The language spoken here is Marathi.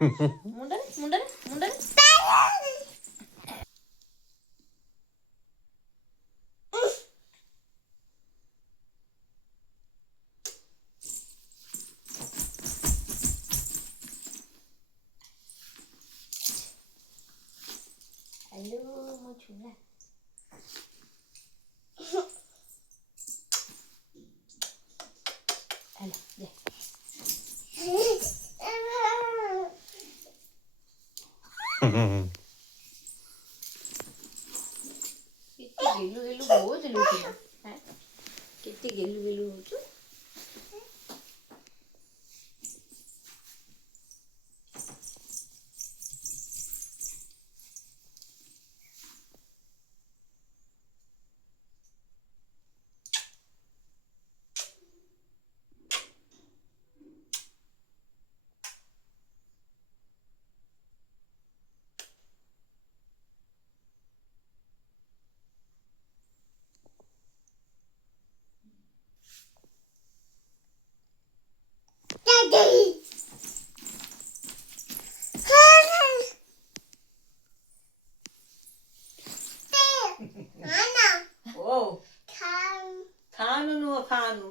मुंडन मुंडन मुंडन हॅलो मोचूला हॅलो दे किती गेलू गेलू बहुत लूटी है किती गेलू गेलू होतो ओ खानू नो खानू